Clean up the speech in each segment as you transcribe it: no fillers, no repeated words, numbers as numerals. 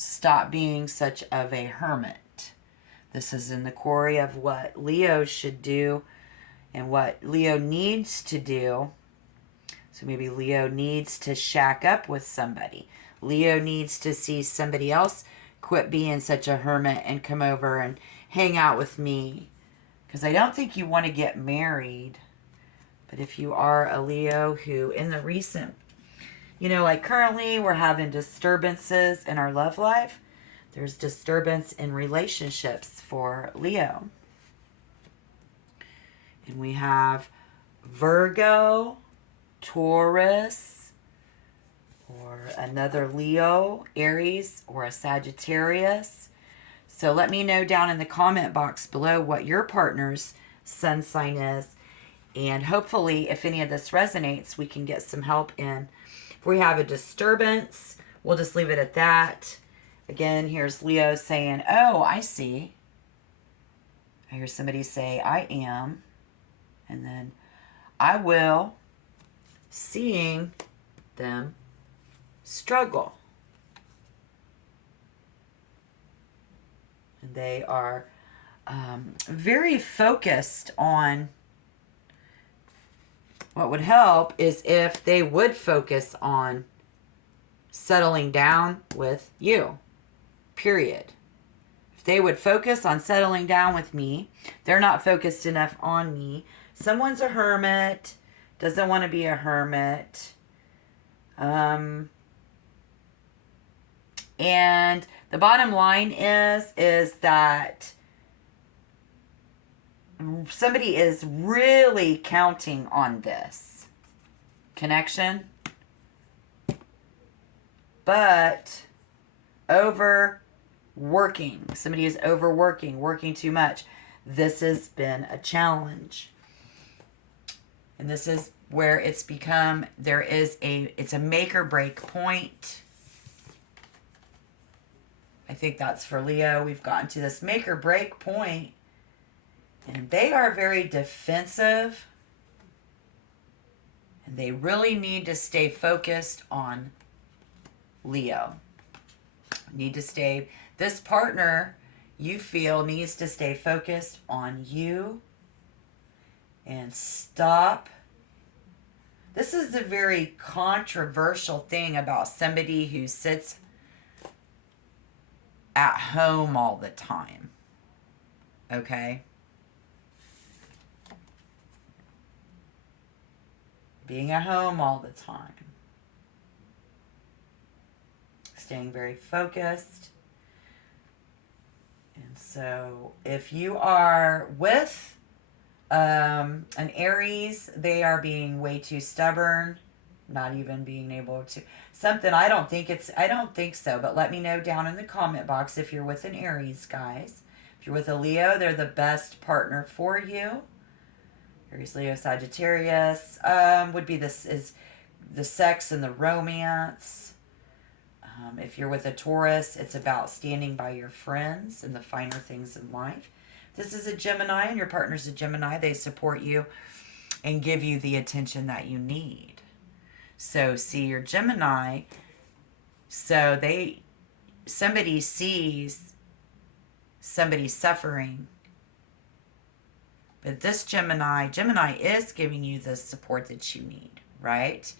Stop being such of a hermit. This is in the core of what Leo should do and what Leo needs to do. So maybe Leo needs to shack up with somebody. Leo needs to see somebody else quit being such a hermit and come over and hang out with me. Because I don't think you want to get married. But if you are a Leo who in the recent, like currently we're having disturbances in our love life. There's disturbance in relationships for Leo. And we have Virgo, Taurus, or another Leo, Aries, or a Sagittarius. So let me know down in the comment box below what your partner's sun sign is. And hopefully, if any of this resonates, we can get some help in. If we have a disturbance, we'll just leave it at that. Again, here's Leo saying, oh, I see. I hear somebody say, I am. And then, I will. Seeing them struggle. And they are very focused on. What would help is if they would focus on settling down with you. Period. If they would focus on settling down with me, they're not focused enough on me. Someone's a hermit, doesn't want to be a hermit. And the bottom line is that somebody is really counting on this connection, but overworking. Somebody is overworking, working too much. This has been a challenge. And this is where it's become, it's a make or break point. I think that's for Leo. We've gotten to this make or break point. And they are very defensive. And they really need to stay focused on Leo. This partner, you feel, needs to stay focused on you. And stop. This is a very controversial thing about somebody who sits at home all the time. Okay? Being at home all the time. Staying very focused. And so if you are with an Aries, they are being way too stubborn. Not even being able to. I don't think so. But let me know down in the comment box if you're with an Aries, guys. If you're with a Leo, they're the best partner for you. Aries, Leo, Sagittarius would be this is the sex and the romance. If you're with a Taurus, it's about standing by your friends and the finer things in life. This is a Gemini and your partner's a Gemini. They support you and give you the attention that you need. So see your Gemini. So somebody sees somebody suffering. But this Gemini is giving you the support that you need, right?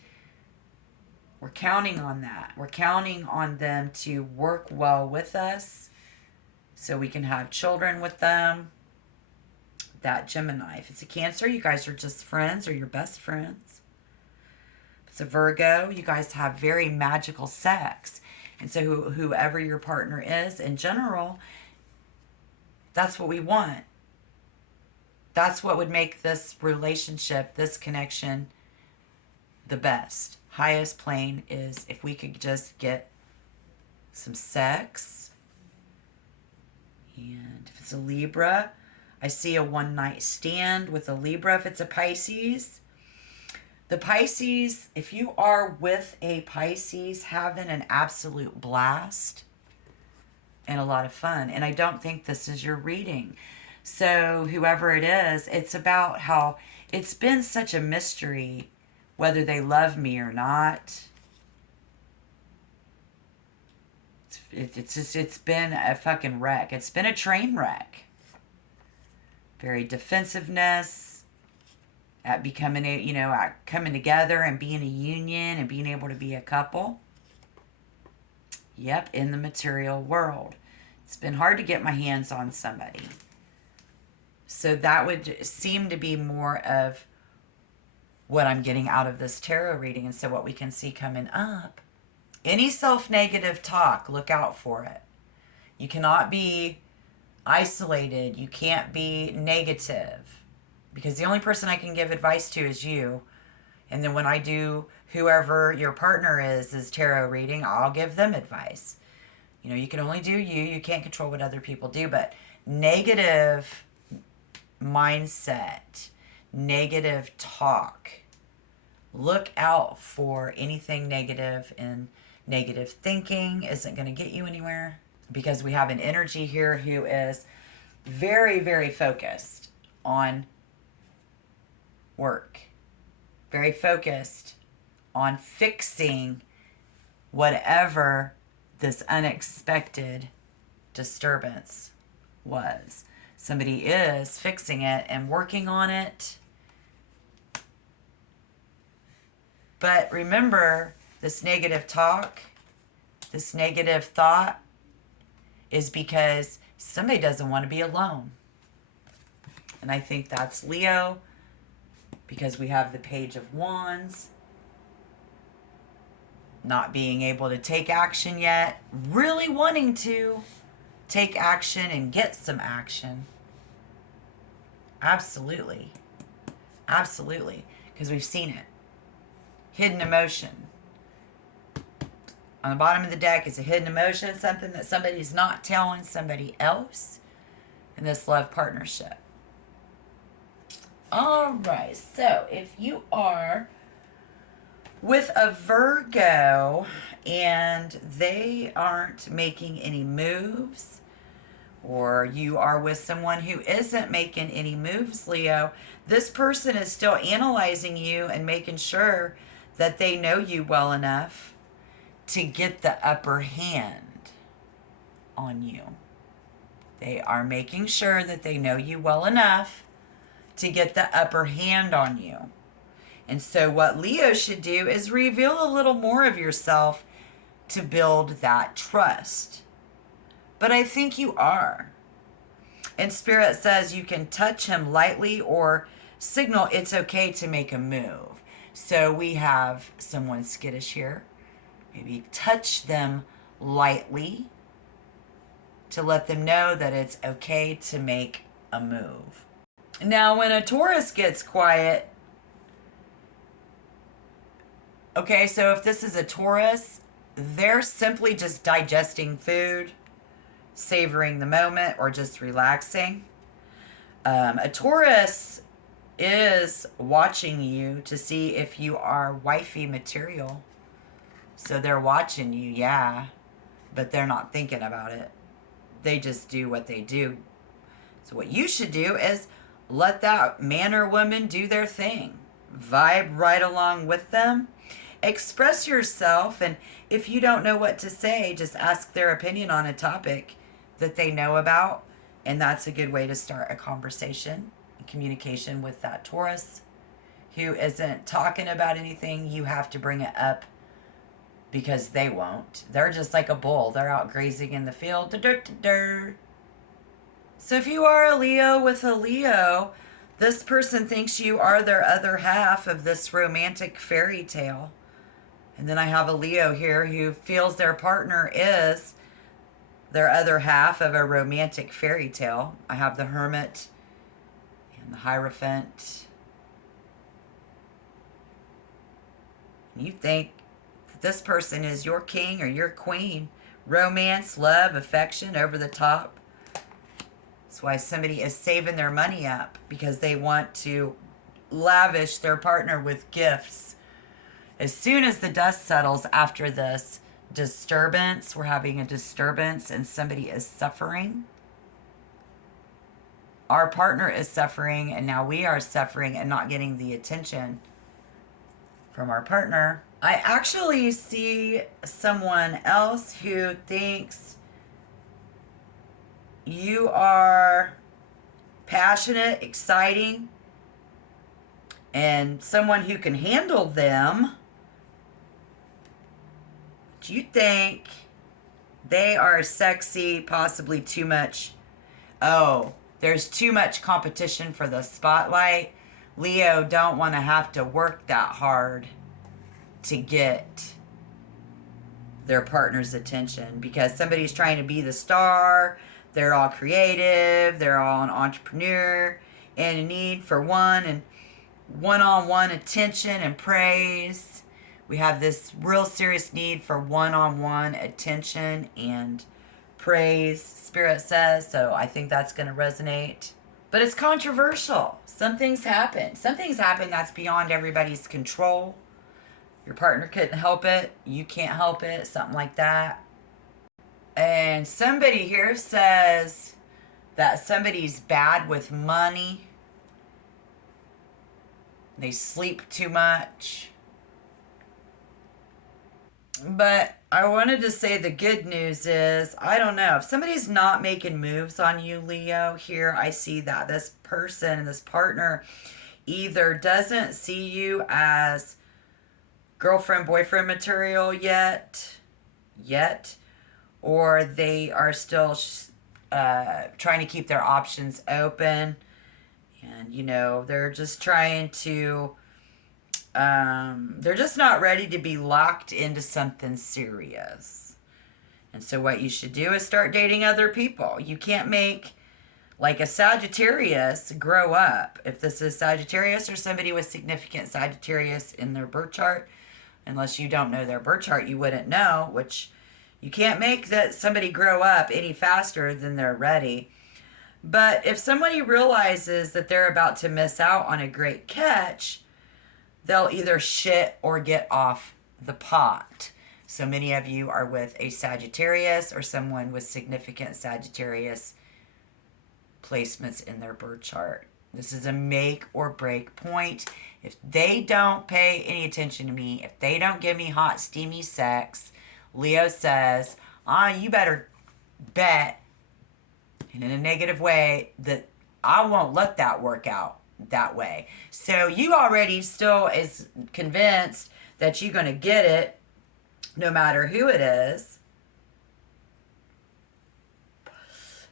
We're counting on that. We're counting on them to work well with us so we can have children with them. That Gemini. If it's a Cancer, you guys are just friends or your best friends. If it's a Virgo, you guys have very magical sex. And so whoever your partner is, in general, that's what we want. That's what would make this relationship, this connection, the best. Highest plane is if we could just get some sex. And if it's a Libra, I see a one-night stand with a Libra. If it's a Pisces, the Pisces, if you are with a Pisces, having an absolute blast and a lot of fun. And I don't think this is your reading. So whoever it is, it's about how it's been such a mystery whether they love me or not. It's It's been a fucking wreck. It's been a train wreck. Very defensiveness at becoming at coming together and being a union and being able to be a couple. Yep, in the material world. It's been hard to get my hands on somebody. So that would seem to be more of what I'm getting out of this tarot reading. And so what we can see coming up, any self-negative talk, look out for it. You cannot be isolated. You can't be negative, because the only person I can give advice to is you. And then when I do whoever your partner is tarot reading, I'll give them advice. You can only do you. You can't control what other people do. But negative mindset, negative talk, look out for anything negative, and negative thinking isn't going to get you anywhere, because we have an energy here who is very, very focused on work, very focused on fixing whatever this unexpected disturbance was. Somebody is fixing it and working on it. But remember, this negative talk, this negative thought is because somebody doesn't want to be alone. And I think that's Leo, because we have the Page of Wands. Not being able to take action yet, really wanting to take action and get some action. Absolutely. Absolutely. Because we've seen it. Hidden emotion. On the bottom of the deck is a hidden emotion, something that somebody's not telling somebody else in this love partnership. All right, so if you are with a Virgo and they aren't making any moves, or you are with someone who isn't making any moves, Leo, this person is still analyzing you and making sure that they know you well enough to get the upper hand on you. They are making sure that they know you well enough to get the upper hand on you. And so what Leo should do is reveal a little more of yourself to build that trust. But I think you are. And Spirit says you can touch him lightly or signal it's okay to make a move. So we have someone skittish here. Maybe touch them lightly to let them know that it's okay to make a move. Now, when a Taurus gets quiet, okay, so if this is a Taurus, they're simply just digesting food, savoring the moment, or just relaxing. A Taurus is watching you to see if you are wifey material. So they're watching you, yeah, but they're not thinking about it. They just do what they do. So what you should do is let that man or woman do their thing. Vibe right along with them. Express yourself, and if you don't know what to say, just ask their opinion on a topic that they know about, and that's a good way to start a conversation, communication with that Taurus who isn't talking about anything. You have to bring it up because they won't. They're just like a bull. They're out grazing in the field. So if you are a Leo with a Leo, this person thinks you are their other half of this romantic fairy tale. And then I have a Leo here who feels their partner is their other half of a romantic fairy tale. I have the Hermit and the Hierophant. You think that this person is your king or your queen. Romance, love, affection, over the top. That's why somebody is saving their money up, because they want to lavish their partner with gifts. As soon as the dust settles after this disturbance, we're having a disturbance and somebody is suffering. Our partner is suffering, and now we are suffering and not getting the attention from our partner. I actually see someone else who thinks you are passionate, exciting, and someone who can handle them. Do you think they are sexy, possibly too much? Oh, there's too much competition for the spotlight. Leo don't want to have to work that hard to get their partner's attention because somebody's trying to be the star. They're all creative. They're all an entrepreneur and a need for one-on-one attention and praise. We have this real serious need for one-on-one attention and praise, Spirit says. So I think that's going to resonate. But it's controversial. Some things happen. Some things happen that's beyond everybody's control. Your partner couldn't help it. You can't help it. Something like that. And somebody here says that somebody's bad with money. They sleep too much. But I wanted to say the good news is, I don't know, if somebody's not making moves on you, Leo, here I see that this person, this partner, either doesn't see you as girlfriend, boyfriend material yet, or they are still trying to keep their options open. And, you know, they're just trying to, they're just not ready to be locked into something serious. And so what you should do is start dating other people. You can't make, like, a Sagittarius grow up. If this is Sagittarius or somebody with significant Sagittarius in their birth chart, unless you don't know their birth chart, you wouldn't know, which you can't make that somebody grow up any faster than they're ready. But if somebody realizes that they're about to miss out on a great catch, they'll either shit or get off the pot. So many of you are with a Sagittarius or someone with significant Sagittarius placements in their birth chart. This is a make or break point. If they don't pay any attention to me, if they don't give me hot, steamy sex, Leo says, you better bet, and in a negative way, that I won't let that work out that way. So you already still is convinced that you're going to get it no matter who it is.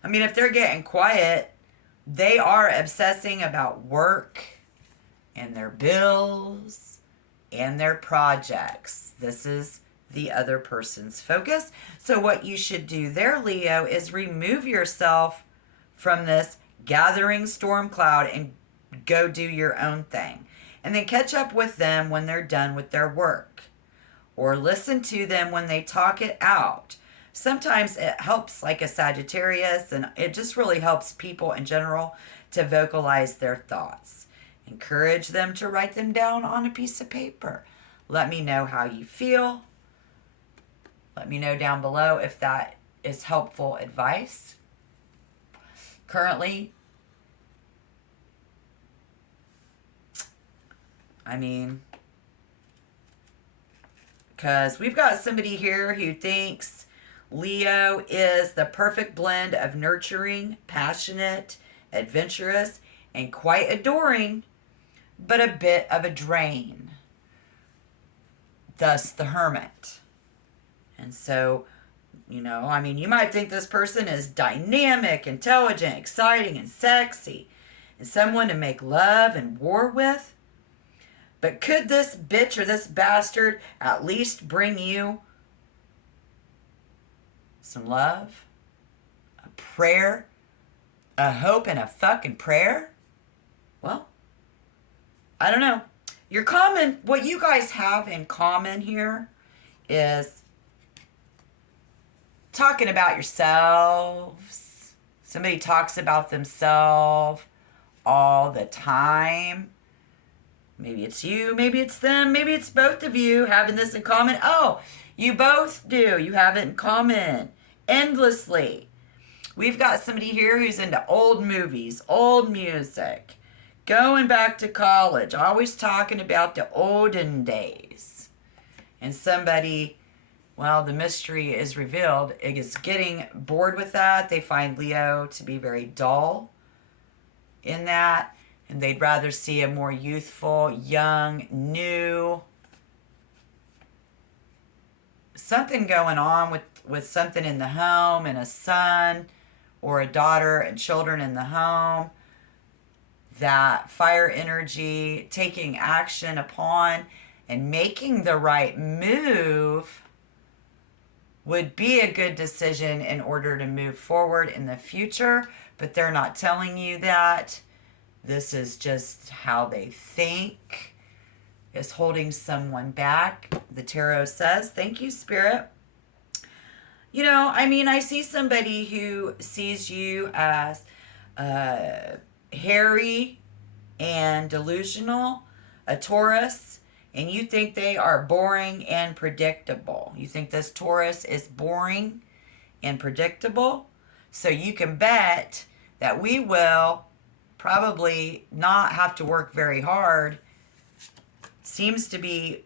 I mean, if they're getting quiet, they are obsessing about work and their bills and their projects. This is the other person's focus. So what you should do there, Leo, is remove yourself from this gathering storm cloud and go do your own thing. And then catch up with them when they're done with their work. Or listen to them when they talk it out. Sometimes it helps, like a Sagittarius, and it just really helps people in general to vocalize their thoughts. Encourage them to write them down on a piece of paper. Let me know how you feel. Let me know down below if that is helpful advice. Currently, I mean, because we've got somebody here who thinks Leo is the perfect blend of nurturing, passionate, adventurous, and quite adoring, but a bit of a drain. Thus the Hermit. And so, you know, I mean, you might think this person is dynamic, intelligent, exciting, and sexy, and someone to make love and war with. But could this bitch or this bastard at least bring you some love, a prayer, a hope, and a fucking prayer? Well, I don't know. What you guys have in common here is talking about yourselves. Somebody talks about themselves all the time. Maybe it's you, maybe it's them, maybe it's both of you having this in common. Oh, you both do. You have it in common endlessly. We've got somebody here who's into old movies, old music, Going back to college, always talking about the olden days. And somebody, well, the mystery is revealed, is getting bored with that. They find Leo to be very dull in that. And they'd rather see a more youthful, young, new, something going on with something in the home and a son or a daughter and children in the home. That fire energy, taking action upon and making the right move would be a good decision in order to move forward in the future, but they're not telling you that. This is just how they think is holding someone back. The tarot says, thank you, Spirit. You know, I mean, I see somebody who sees you as hairy and delusional, a Taurus, and you think they are boring and predictable. You think this Taurus is boring and predictable. So you can bet that we will probably not have to work very hard. Seems to be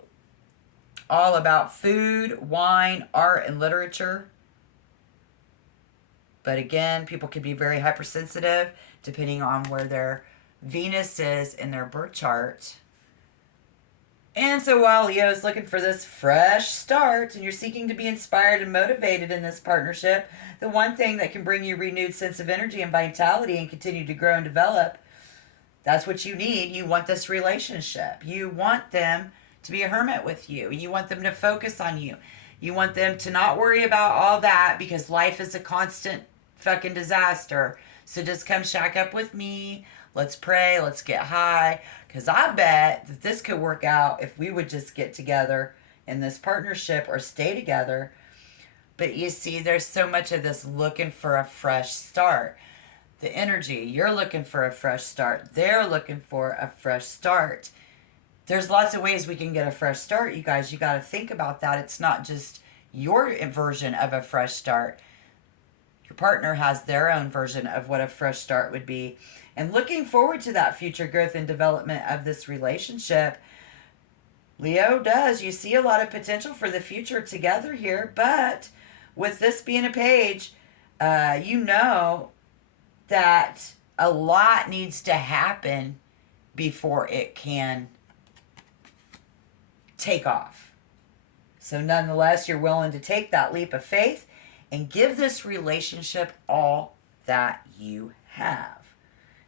all about food, wine, art, and literature. But again, people can be very hypersensitive depending on where their Venus is in their birth chart. And so while Leo is looking for this fresh start and you're seeking to be inspired and motivated in this partnership, the one thing that can bring you renewed sense of energy and vitality and continue to grow and develop, that's what you need. You want this relationship. You want them to be a hermit with you. You want them to focus on you. You want them to not worry about all that because life is a constant fucking disaster. So just come shack up with me. Let's pray. Let's get high. Because I bet that this could work out if we would just get together in this partnership or stay together. But you see, there's so much of this looking for a fresh start. The energy, you're looking for a fresh start. They're looking for a fresh start. There's lots of ways we can get a fresh start, you guys. You got to think about that. It's not just your version of a fresh start. Your partner has their own version of what a fresh start would be. And looking forward to that future growth and development of this relationship. Leo does. You see a lot of potential for the future together here. But with this being a page, you know that a lot needs to happen before it can take off. So nonetheless, you're willing to take that leap of faith and give this relationship all that you have.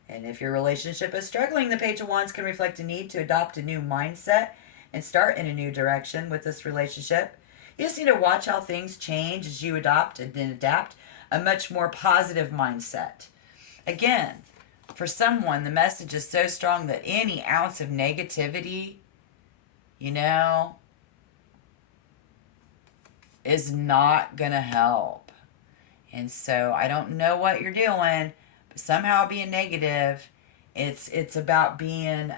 And if your relationship is struggling, the Page of Wands can reflect a need to adopt a new mindset and start in a new direction with this relationship. You just need to watch how things change as you adopt and adapt a much more positive mindset. Again, for someone, the message is so strong that any ounce of negativity, is not going to help. And so I don't know what you're doing, but somehow being negative, it's about being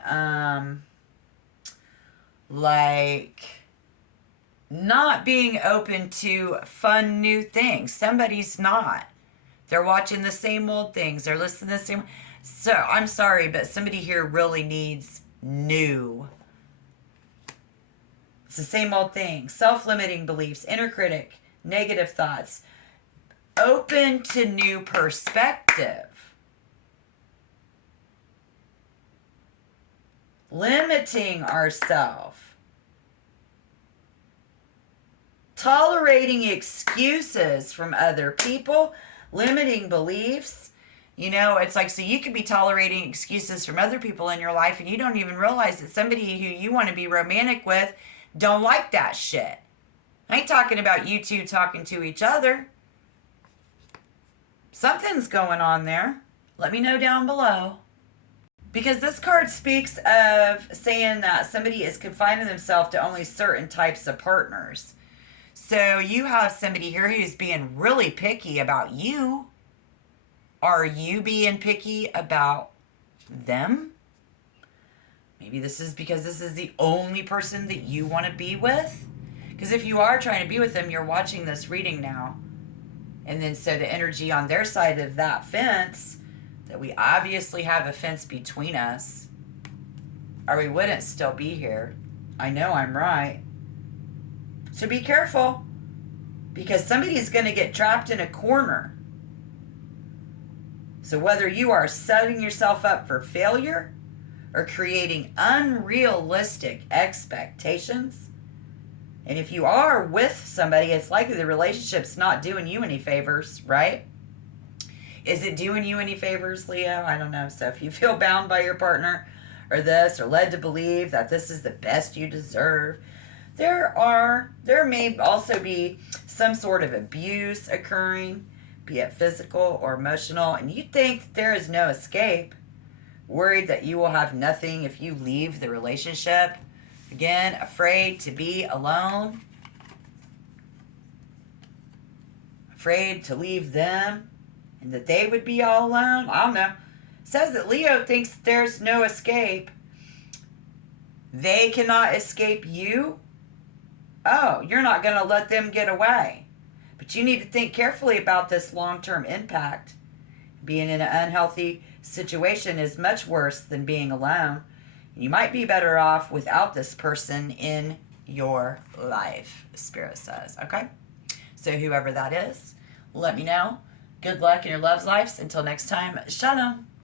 not being open to fun new things. Somebody's not. They're watching the same old things. They're listening to the same. So I'm sorry, but somebody here really needs new. It's the same old thing. Self-limiting beliefs, inner critic, negative thoughts. Open to new perspective. Limiting ourselves. Tolerating excuses from other people. Limiting beliefs. It's like, so you could be tolerating excuses from other people in your life and you don't even realize that somebody who you want to be romantic with don't like that shit. I ain't talking about you two talking to each other. Something's going on there. Let me know down below. Because this card speaks of saying that somebody is confining themselves to only certain types of partners. So you have somebody here who's being really picky about you. Are you being picky about them? Maybe this is because this is the only person that you want to be with. Because if you are trying to be with them, you're watching this reading now. And then so the energy on their side of that fence that we obviously have a fence between us, or we wouldn't still be here. I know I'm right. So be careful, because somebody's going to get trapped in a corner. So whether you are setting yourself up for failure or creating unrealistic expectations, and if you are with somebody, it's likely the relationship's not doing you any favors, right? Is it doing you any favors, Leo? I don't know. So if you feel bound by your partner or this, or led to believe that this is the best you deserve, there may also be some sort of abuse occurring, be it physical or emotional, and you think there is no escape, worried that you will have nothing if you leave the relationship. Again, afraid to be alone, afraid to leave them, and that they would be all alone. I don't know. It says that Leo thinks there's no escape. They cannot escape you. Oh, you're not going to let them get away. But you need to think carefully about this long-term impact. Being in an unhealthy situation is much worse than being alone. You might be better off without this person in your life, Spirit says. Okay? So whoever that is, let me know. Good luck in your love lives. Until next time, shalom.